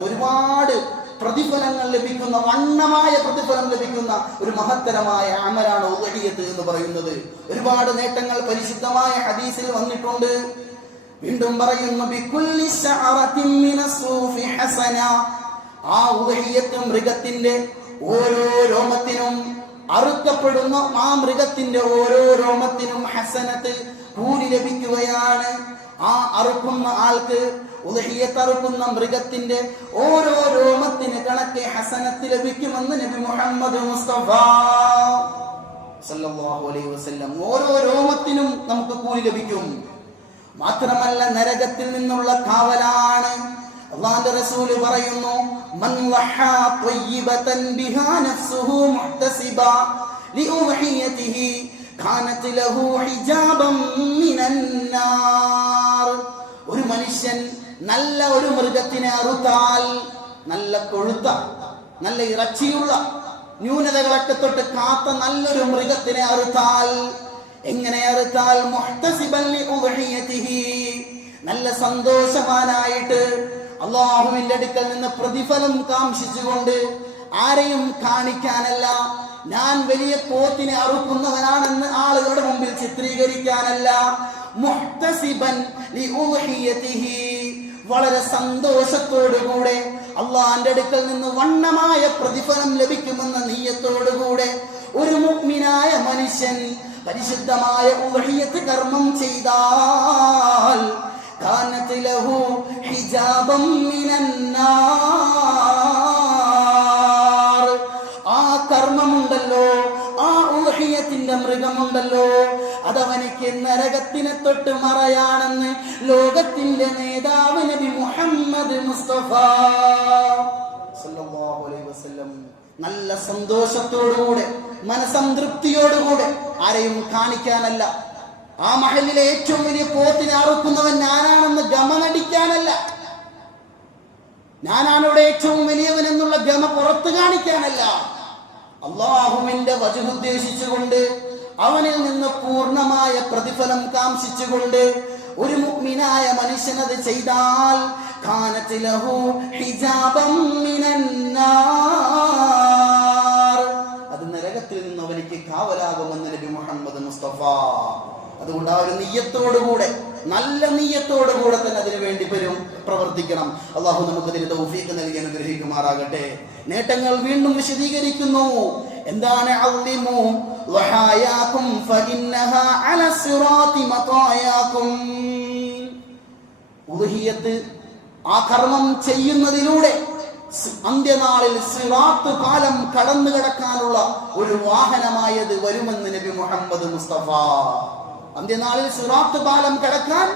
ഒരുപാട് പ്രതിഫലങ്ങൾ ലഭിക്കുന്ന, വണ്ണമായ പ്രതിഫലം ലഭിക്കുന്ന ഒരു മഹത്തരമായ അമലാണ് ഉദ്ഹിയ്യത്ത് എന്ന് പറയുന്നത്. ഒരുപാട് നേട്ടങ്ങൾ പരിശുദ്ധമായ ഹദീസിൽ വന്നിട്ടുണ്ട്. വീണ്ടും പറയുന്നു, ബികുല്ലി ശഅറത്തിൻ മിനസ്സൂഫി ഹസന. ആ ഉദ്ഹിയ്യത്ത് മൃഗത്തിന്റെ ഓരോ രോമത്തിനും, അറുക്കപ്പെടുന്ന ആ മൃഗത്തിന്റെ ഓരോ രോമത്തിനും ഹസനത്ത്, കൂലി ലഭിക്കുകയാണ്. ആ അറുക്കുന്ന ആൾക്ക്, ഉദ്ഹിയ്യത്ത് അറുക്കുന്ന മൃഗത്തിന്റെ ഓരോ രോമത്തിന് കണക്കെ ഹസനത്ത് ലഭിക്കുമെന്ന് നബി മുഹമ്മദ് മുസ്തഫ സല്ലല്ലാഹു അലൈഹി വസല്ലം. ഓരോ രോമത്തിനും നമുക്ക് കൂലി ലഭിക്കും. മാത്രമല്ല, നരകത്തിൽ നിന്നുള്ള കാവലാണ്. അല്ലാഹുവിന്റെ റസൂല് പറയുന്നു, മൻ വഹാ ത്വയ്യിബതൻ ബിഹാ നഫ്സുഹു മുഹ്തസിബ ലിഉദ്ഹിയ്യതിഹി കാനത് ലഹു ഹിജാബൻ മിനന്നാർ. ഒരു മനുഷ്യൻ നല്ല ഒരു മൃഗത്തിനെ അറുത്താൽ, നല്ല കൊഴുത്ത, നല്ല ഇറച്ചിയുള്ള, ന്യൂനതകളൊക്കെ തൊട്ട് കാത്ത നല്ലൊരു മൃഗത്തിനെ അറുത്താൽ, എങ്ങനെ അറുത്താൽ? മുഹ്തസിബൻ ലിഉദ്ഹിയ്യതിഹി, നല്ല സന്തോഷവാനായിട്ട്, അല്ലാഹുവിന്റെ അടുക്കൽ നിന്ന് പ്രതിഫലം കാംക്ഷിച്ചുകൊണ്ട്, ആരെയും കാണിക്കാനല്ല, ഞാൻ വലിയ പോത്തിനെ അറുക്കുന്നവനാണെന്ന് ആളുകളുടെ മുമ്പിൽ ചിത്രീകരിക്കാനല്ല, മുഹ്തസിബൻ ലിഉദ്ഹിയ്യതിഹി, വളരെ സന്തോഷത്തോടുകൂടെ അള്ളാന്റെ അടുക്കൽ നിന്ന് വണ്ണമായ പ്രതിഫലം ലഭിക്കുമെന്ന നിയ്യത്തോടുകൂടെ ഒരു മുഅ്മിനായ മനുഷ്യൻ പരിശുദ്ധമായ ഉദ്ഹിയ്യത്ത് കർമ്മം ചെയ്താൽ, കാനത് ലഹു ഹിജാബൻ മിനന്നാർ. ആ കർമ്മമുണ്ടല്ലോ, ആ ഉദ്ഹിയ്യത്തിന്റെ മൃഗമുണ്ടല്ലോ, അതവനിക്ക് നരകത്തിനെ തൊട്ട് മറയാണെന്ന് ലോകത്തിന്റെ നേതാവ് നബി മുഹമ്മദ് മുസ്തഫ സല്ലല്ലാഹു അലൈഹി വസല്ലം നല്ല സന്തോഷത്തോടുകൂടെ, മനസംതൃപ്തിയോടുകൂടെ, ആരെയും കാണിക്കാനല്ല, ആ മഹലിലെ ഏറ്റവും വലിയ പോത്തിനെ അറുക്കുന്നവൻ ഞാനാണെന്ന് ഗമ നടിക്കാനല്ല, ഞാനാണ് ഇവിടെ ഏറ്റവും വലിയവൻ എന്നുള്ള ഗമ പുറത്തു കാണിക്കാനല്ല, അല്ലാഹുവിന്റെ വജ്ഹ് ഉദ്ദേശിച്ചുകൊണ്ട്, അവനിൽ നിന്ന് പൂർണ്ണമായ പ്രതിഫലം കാംക്ഷിച്ചുകൊണ്ട് ഒരു മുഅ്മിനായ മനുഷ്യൻ അത് ചെയ്താൽ, കാനത് ലഹു ഹിജാബൻ മിനന്നാർ, അത് നരകത്തിൽ നിന്ന് അവനിക്ക് കാവലാകുമെന്ന് നബി മുഹമ്മദ് മുസ്തഫ. അതുകൊണ്ട് ആ ഒരു നിയ്യത്തോടുകൂടെ, നല്ല നിയ്യത്തോടുകൂടെ തന്നെ അതിനു വേണ്ടി പ്രവർത്തിക്കണം. അള്ളാഹു നമുക്കതിന് തൗഫീഖ് നൽകി അനുഗ്രഹിക്കുമാറാകട്ടെ. നേട്ടങ്ങൾ വീണ്ടും വിശദീകരിക്കുന്നു. എന്താണ്? അള്ളിമു വഹായാകും ഫഇന്നഹാ അലാ സിറാത്തി മതായാകും. ഉദ്ഹിയ്യത്ത് ആ കർമ്മം ചെയ്യുന്നതിലൂടെ അന്ത്യനാളിൽ സിറാത്ത് പാലം കടന്നു കിടക്കാനുള്ള ഒരു വാഹനമായത് വരുമെന്ന് നബി മുഹമ്മദ് മുസ്തഫ. അന്ത്യനാളിൽ സിറാത്ത് പാലം കടക്കാൻ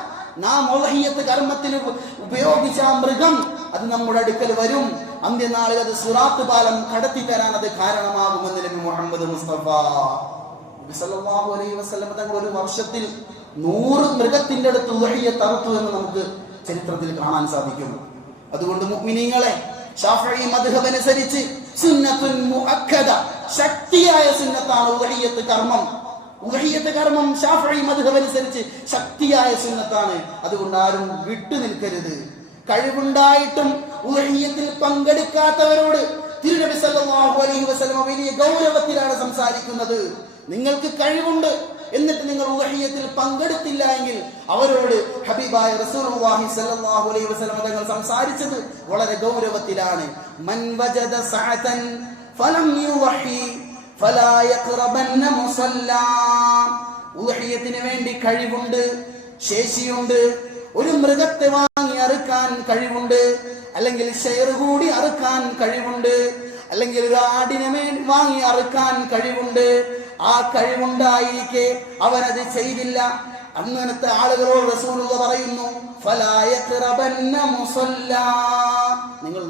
നാം ഉദ്ഹിയ്യത്ത് കർമ്മത്തിന് ഉപയോഗിച്ച ആ മൃഗം അത് നമ്മുടെ അടുക്കൽ വരും. അന്ത്യനാളിൽ അത് സിറാത്ത് പാലം കടത്തി തരാൻ അത് കാരണമാകുമെന്ന് നബി മുഹമ്മദ് മുസ്തഫ സല്ലല്ലാഹു അലൈഹി വസല്ലം തങ്ങൾ ഒരു വർഷത്തിൽ 100 മൃഗത്തിന്റെ അടുത്ത് ഉദ്ഹിയ്യത്ത് അറുത്തു എന്ന് നമുക്ക് ചരിത്രത്തിൽ കാണാൻ സാധിക്കും. അതുകൊണ്ട് മുഅ്മിനീങ്ങളെ, ശാഫിഈ മദ്ഹബ് അനുസരിച്ച് സുന്നത്തുൻ മുഅക്കദ, ശക്തിയായ സുന്നത്താണ് ഉദ്ഹിയ്യത്ത് കർമ്മം. ഉദ്ഹിയ്യത്ത് കർമ്മം ശാഫിഈ മദ്ഹബ് അനുസരിച്ച് ശക്തിയായ സുന്നത്താണ്. അതുകൊണ്ട് ആരും വിട്ടു നിൽക്കരുത്. കഴിവുണ്ടായിട്ടും ഉദ്ഹിയ്യത്തിൽ പങ്കെടുക്കാത്തവരോട് തിരുനബി സല്ലല്ലാഹു അലൈഹി വസല്ലം വലിയ ഗൗരവത്തിലാണ് സംസാരിക്കുന്നത്. നിങ്ങൾക്ക് കഴിവുണ്ട്, എന്നിട്ട് നിങ്ങൾ ഉദ്ഹിയ്യത്തിൽ പങ്കെടുത്തില്ല എങ്കിൽ അവരോട് ഹബീബായ റസൂലുള്ളാഹി സ്വല്ലല്ലാഹു അലൈഹി വസല്ലം തങ്ങൾ സംസാരിച്ചത് വളരെ ഗൗരവത്തിലാണ്. മൻ വജദ സഅതൻ ഫലം യുവഹി ഫലാ യഖറബന്ന മുസല്ലാ. ഉദ്ഹിയ്യത്തിന് വേണ്ടി കഴിവുണ്ട്, ശേഷിയുണ്ട്, ഒരു മൃഗത്തെ വാങ്ങി അറുക്കാൻ കഴിവുണ്ട്, അല്ലെങ്കിൽ ഷെയർ കൂടി അറുക്കാൻ കഴിവുണ്ട്, അല്ലെങ്കിൽ ഒരു ആടിനെ വാങ്ങി അറുക്കാൻ കഴിവുണ്ട്, ആ കഴിവുണ്ടായിരിക്കെ അവനത് ചെയ്തില്ല. അങ്ങനത്തെ ആളുകളോട് റസൂലുള്ളാഹി പറയുന്നു, ഫലാ യഖറബന്ന മുസല്ലാ, നിങ്ങൾ